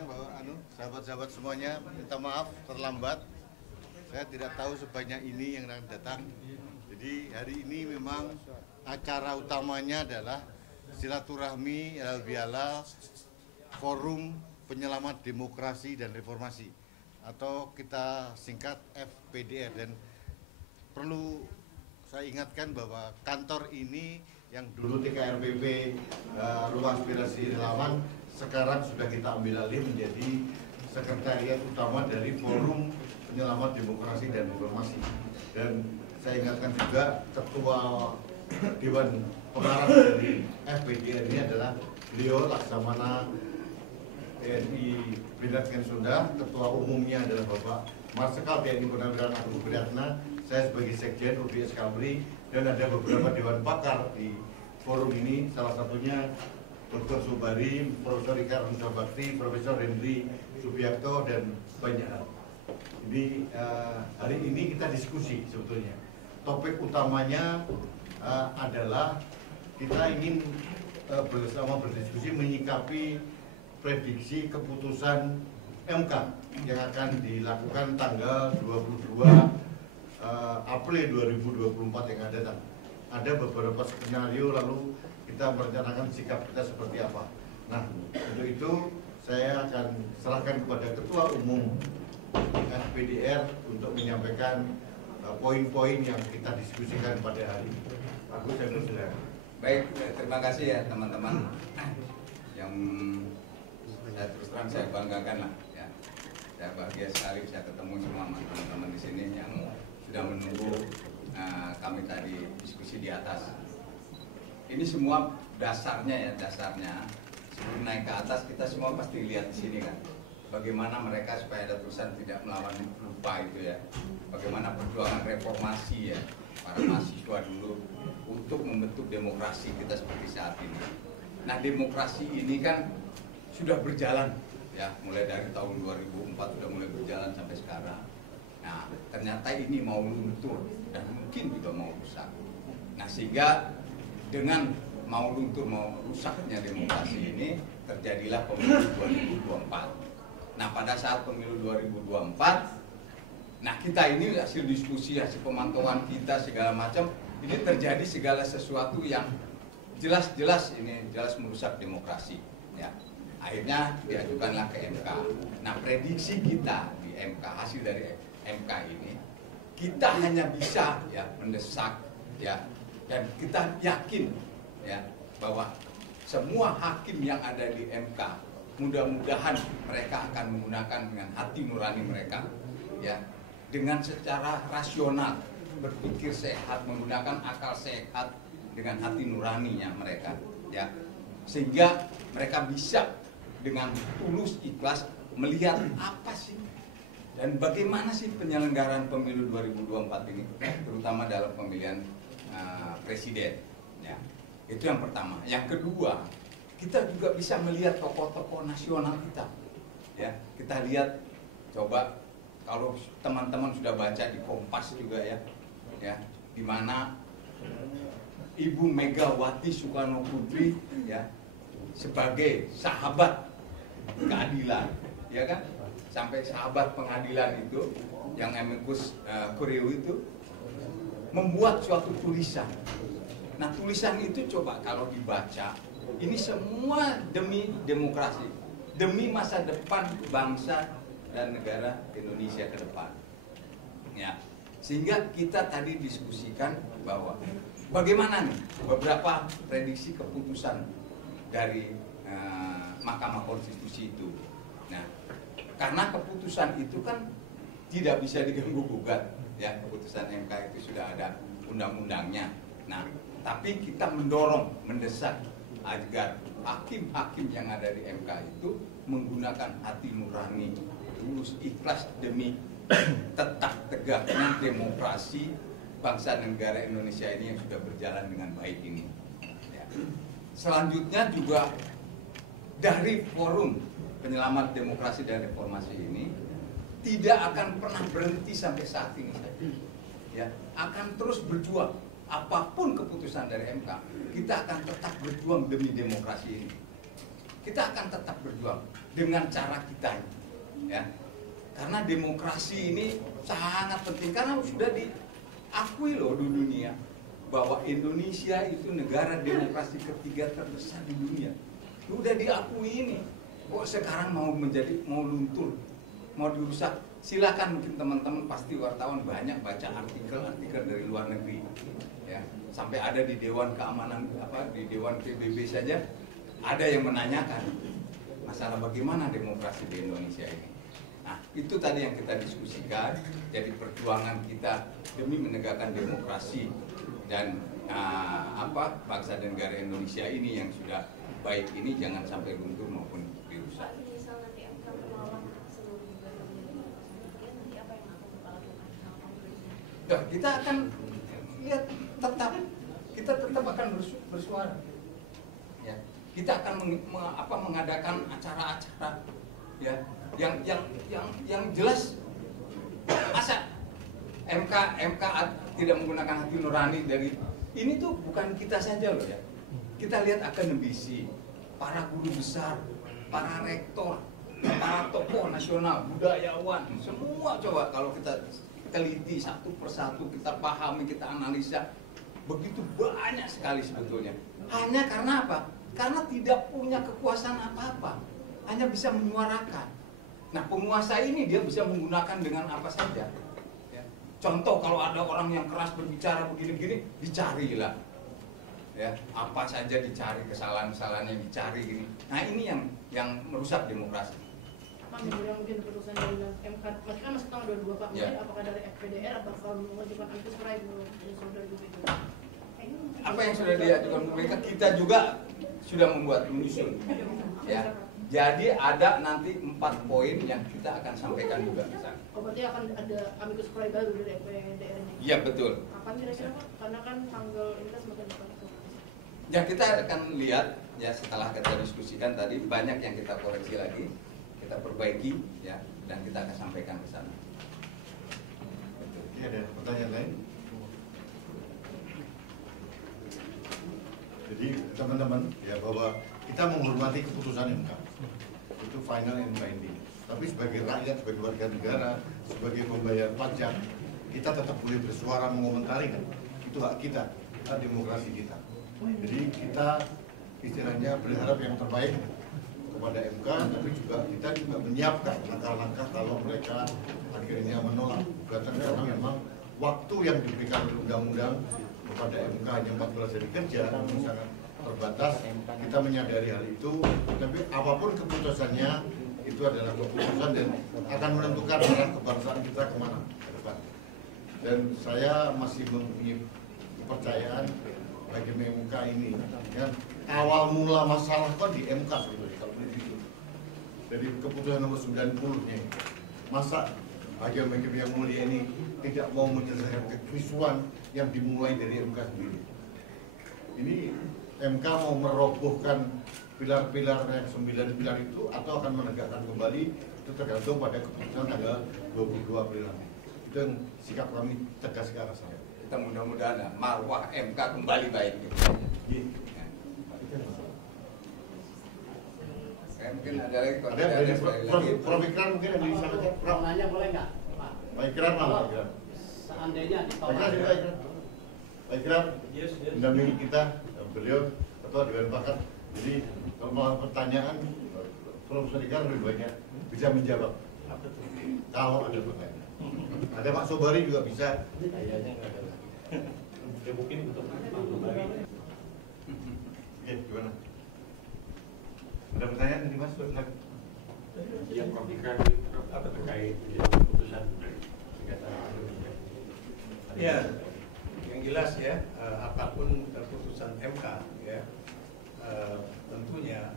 siang, sahabat-sahabat semuanya. Minta maaf terlambat. Saya tidak tahu sebanyak ini yang datang. Jadi hari ini memang acara utamanya adalah silaturahmi halal bihalal Forum Penyelamat Demokrasi dan Reformasi atau kita singkat FPDR. Dan perlu saya ingatkan bahwa kantor ini yang dulu TKRPP Ruang Aspirasi Relawan sekarang sudah kita ambil alih menjadi sekretariat utama dari Forum Penyelamat Demokrasi dan Reformasi. Dan saya ingatkan juga ketua Dewan Pengarah dari FPDR ini adalah beliau Laksamana TNI Bintang Sunda, ketua umumnya adalah Bapak Marsikal TNI Purnawirawan Agung Priyatna, saya sebagai Sekjen Rudi Eskamri, dan ada beberapa dewan pakar di forum ini, salah satunya Dr. Subari, Profesor Ika Rusha Bakti, Profesor Henry Subiakto, dan banyak hal. Jadi hari ini kita diskusi sebetulnya. Topik utamanya adalah kita ingin bersama berdiskusi menyikapi prediksi keputusan MK yang akan dilakukan tanggal 22 April 2024 yang datang. Ada beberapa skenario, lalu kita merencanakan sikap kita seperti apa. Nah, untuk itu saya akan serahkan kepada Ketua Umum FPDR untuk menyampaikan poin-poin yang kita diskusikan pada hari ini. Aku saya silakan. Baik, terima kasih ya teman-teman yang saya terus terang saya banggakan lah ya. Saya bahagia sekali bisa ketemu semua teman-teman di sini yang sudah menunggu kami tadi diskusi di atas. Ini semua dasarnya sebelum naik ke atas kita semua pasti lihat di sini kan. Bagaimana mereka supaya ada tulisan tidak melawan lupa itu ya. Bagaimana perjuangan reformasi ya para mahasiswa dulu untuk membentuk demokrasi kita seperti saat ini. Nah, demokrasi ini kan sudah berjalan ya, mulai dari tahun 2004 sudah mulai berjalan sampai sekarang. Nah, ternyata ini mau luntur dan mungkin juga mau rusak. Nah, sehingga dengan mau luntur, mau rusaknya demokrasi ini, terjadilah pemilu 2024. Nah, pada saat pemilu 2024, nah kita ini hasil diskusi, hasil pemantauan kita segala macam, ini terjadi segala sesuatu yang jelas-jelas ini jelas merusak demokrasi. Ya, akhirnya diajukanlah ke MK. Nah, prediksi kita di MK, hasil dari MK ini, kita hanya bisa ya mendesak ya, dan kita yakin ya bahwa semua hakim yang ada di MK mudah-mudahan mereka akan menggunakan dengan hati nurani mereka ya, dengan secara rasional, berpikir sehat, menggunakan akal sehat dengan hati nuraninya mereka ya, sehingga mereka bisa dengan tulus ikhlas melihat apa sih dan bagaimana sih penyelenggaraan pemilu 2024 ini, terutama dalam pemilihan presiden ya. Itu yang pertama. Yang kedua, kita juga bisa melihat tokoh-tokoh nasional kita ya. Kita lihat, coba kalau teman-teman sudah baca di Kompas juga ya, di mana Ibu Megawati Soekarno Putri ya sebagai sahabat keadilan, ya kan, sampai sahabat pengadilan itu yang amicus curiae itu membuat suatu tulisan. Nah, tulisan itu coba kalau dibaca, ini semua demi demokrasi, demi masa depan bangsa dan negara Indonesia ke depan. Ya, sehingga kita tadi diskusikan bahwa bagaimana nih beberapa prediksi keputusan dari Mahkamah Konstitusi itu. Nah, karena keputusan itu kan tidak bisa diganggu gugat, ya, keputusan MK itu sudah ada undang-undangnya. Nah, tapi kita mendorong, mendesak agar hakim-hakim yang ada di MK itu menggunakan hati nurani, tulus ikhlas demi tetap tegaknya demokrasi bangsa dan negara Indonesia ini yang sudah berjalan dengan baik ini. Ya. Selanjutnya juga dari Forum Penyelamat Demokrasi dan Reformasi ini tidak akan pernah berhenti sampai saat ini. Ya, akan terus berjuang. Apapun keputusan dari MK, kita akan tetap berjuang demi demokrasi ini. kita akan tetap berjuang dengan cara kita, ya. Karena demokrasi ini sangat penting, karena sudah diakui loh di dunia bahwa Indonesia itu negara demokrasi ketiga terbesar di dunia. Sudah diakui ini. Kok sekarang mau luntur, mau dirusak? Silakan, mungkin teman-teman pasti wartawan banyak baca artikel-artikel dari luar negeri, ya. Sampai ada di Dewan Keamanan di Dewan PBB saja ada yang menanyakan masalah bagaimana demokrasi di Indonesia ini. Nah, itu tadi yang kita diskusikan. Jadi perjuangan kita demi menegakkan demokrasi dan bangsa dan negara Indonesia ini yang sudah baik ini jangan sampai luntur maupun dirusak. Ya, kita akan lihat kita tetap akan bersuara. Ya, kita akan mengadakan acara-acara, ya, yang jelas. Masa MK tidak menggunakan hati nurani dari ini tuh bukan kita saja loh, ya. Kita lihat akademisi, para guru besar, para rektor, para tokoh nasional, budayawan, semua coba kalau kita teliti satu persatu, kita pahami, kita analisa, begitu banyak sekali sebetulnya. Hanya karena apa? Karena tidak punya kekuasaan apa-apa, hanya bisa menyuarakan. Nah, penguasa ini dia bisa menggunakan dengan apa saja. Ya. Contoh, kalau ada orang yang keras berbicara begini-begini, dicarilah. Ya, apa saja dicari, kesalahan-kesalahan yang dicari gini. Nah, ini yang merusak demokrasi. Pak, mungkin keputusan dari MK, masih kan masih tanggal 22 Pak, mungkin apakah dari FPDR atau kalau mengajukan amicus curiae apa yang sudah diajukan mereka, kita juga sudah membuat menyusun, ya. Jadi ada nanti 4 poin yang kita akan sampaikan juga di sana. Oh, berarti akan ada amicus curiae baru dari FPDR-nya? Iya, betul. Kapan kira-kira Pak? Karena kan tanggal ini kan semakin dekat. Ya, kita akan lihat ya setelah kita diskusikan tadi, banyak yang kita koreksi lagi, kita perbaiki, ya, dan kita akan sampaikan ke sana. Ini ada pertanyaan lain? Jadi teman-teman, ya, bahwa kita menghormati keputusan MK, itu final and binding. Tapi sebagai rakyat, sebagai warga negara, sebagai pembayar pajak, kita tetap boleh bersuara, mengomentari, kan? Itu hak kita, hak demokrasi kita. Jadi kita istilahnya berharap yang terbaik kepada MK, tapi juga kita juga menyiapkan langkah-langkah kalau mereka akhirnya menolak gugatan, karena memang waktu yang diberikan oleh undang-undang kepada MK hanya 14 hari kerja, namun sangat terbatas. Kita menyadari hal itu, tapi apapun keputusannya itu adalah keputusan dan akan menentukan arah kebangsaan kita kemana ke depan. Dan saya masih mempunyai kepercayaan bagi MK ini, kan awal mula masalah kan di MK sebetulnya kalau begitu. Dari keputusan nomor 90-nya, masa Hakim yang mulia ini tidak mau menyelesaikan kekrisruan yang dimulai dari MK sendiri. Ini MK mau merobohkan pilar-pilar yang 9 pilar itu atau akan menegakkan kembali, itu tergantung pada keputusan tanggal 22 April nanti. Itu yang sikap kami tegas ke arah sana. Kita mudah-mudahan marwah MK kembali baik. Mungkin ada lagi. Ada Prof. Ikrar mungkin yang disampaikan. Prof, nanya boleh nggak, Pak? Pak Ikrar malah. Seandainya di Pak Ikrar mendampingi kita, beliau ketua Dewan Pakar. Jadi kalau mau pertanyaan, Profesor Ikrar lebih banyak bisa menjawab. Kalau ada pertanyaan. Ada Pak Sobari juga bisa. Kayaknya nggak ada. Ya mungkin untuk Pak Sobari. Oke, gimana? Ada pertanyaan dari Mas? Ya, Prof. Ikrar, apa terkait keputusan ya, yang jelas ya, apapun keputusan MK ya, tentunya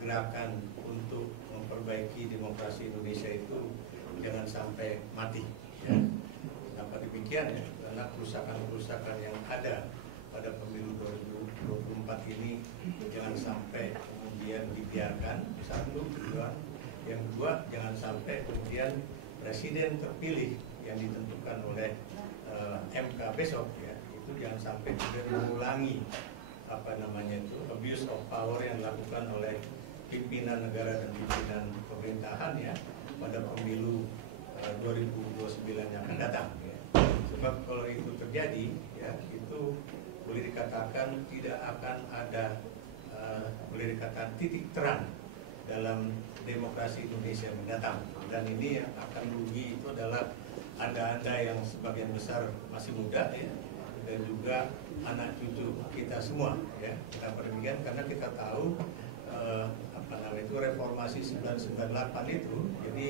gerakan untuk memperbaiki demokrasi Indonesia itu jangan sampai mati ya. Kenapa demikian ya? Karena kerusakan-kerusakan yang ada pada pemilu 2024 ini jangan sampai kemudian dibiarkan, satu, kedua. Yang kedua, jangan sampai kemudian presiden terpilih yang ditentukan oleh MK besok ya, itu jangan sampai juga mengulangi abuse of power yang dilakukan oleh pimpinan negara dan pimpinan pemerintahan ya pada pemilu 2029 yang akan datang. Ya. Sebab kalau itu terjadi, ya itu boleh dikatakan tidak akan ada boleh dikatakan titik terang dalam demokrasi Indonesia mendatang. Dan ini yang akan rugi itu adalah Anda-anda yang sebagian besar masih muda ya, dan juga anak cucu kita semua ya. Kenapa demikian? Karena kita tahu itu reformasi 998 itu, jadi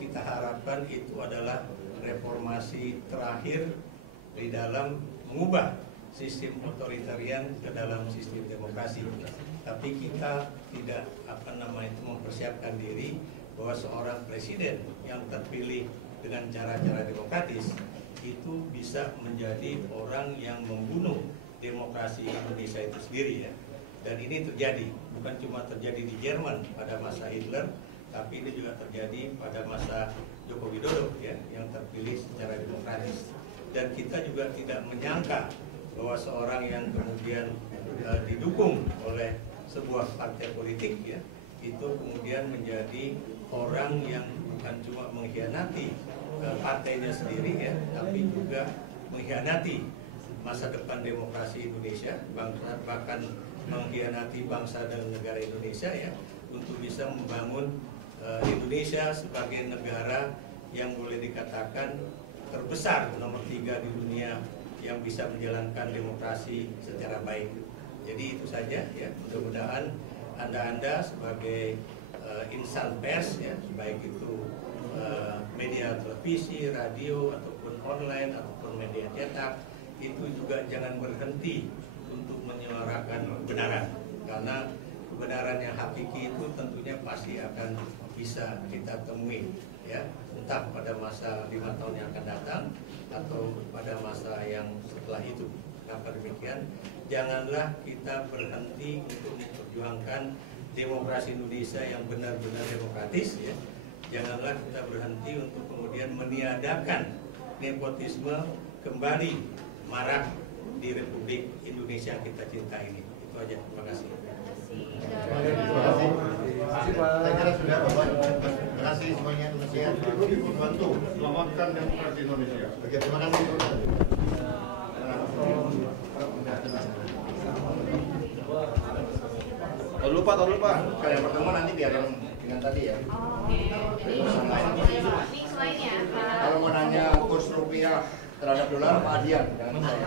kita harapkan itu adalah reformasi terakhir di dalam mengubah sistem otoritarian ke dalam sistem demokrasi. Tapi kita tidak mempersiapkan diri bahwa seorang presiden yang terpilih dengan cara-cara demokratis itu bisa menjadi orang yang membunuh demokrasi Indonesia itu sendiri ya. Dan ini terjadi, bukan cuma terjadi di Jerman pada masa Hitler, tapi ini juga terjadi pada masa Joko Widodo ya, yang terpilih secara demokratis. Dan kita juga tidak menyangka bahwa seorang yang kemudian didukung oleh sebuah partai politik ya, itu kemudian menjadi orang yang bukan cuma mengkhianati partainya sendiri ya, tapi juga mengkhianati masa depan demokrasi Indonesia, bahkan mengkhianati bangsa dan negara Indonesia ya, untuk bisa membangun Indonesia sebagai negara yang boleh dikatakan terbesar nomor 3 di dunia yang bisa menjalankan demokrasi secara baik. Jadi itu saja ya, mudah-mudahan Anda sebagai insan pers ya, baik itu media televisi, radio ataupun online ataupun media cetak, itu juga jangan berhenti untuk menyuarakan kebenaran, karena kebenaran yang hakiki itu tentunya pasti akan bisa kita temui ya, entah pada masa 5 tahun yang akan datang atau pada masa yang setelah itu. Kenapa demikian? Janganlah kita berhenti untuk memperjuangkan demokrasi Indonesia yang benar-benar demokratis ya. Janganlah kita berhenti untuk kemudian meniadakan nepotisme kembali marak di Republik Indonesia yang kita cinta ini. Itu aja. Terima kasih. Terima kasih. Saya kira sudah Bapak. Terima kasih semuanya. Ibu bantu selamatkan demokrasi Indonesia. Oke, terima kasih. Tahu lupa. Kalau yang pertama nanti biar yang dengan tadi ya. Ini selain ya. Kalau mau nanya kurs rupiah terhadap dolar, Pak Adian. Jangan saya.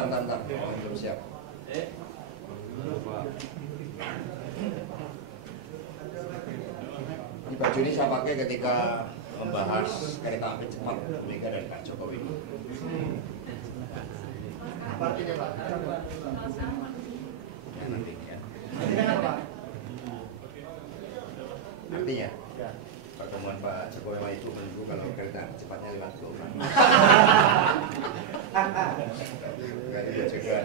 Bentar. Belum siap. Ini baju ini saya pakai ketika membahas kereta api cepat Mega dan Pak Jokowi. Artinya Pak. Nanti ya. Artinya pertemuan Pak Jokowi sama Ibu menunggu kalau kereta cepatnya lewat Sultan. Enggak, itu cegah.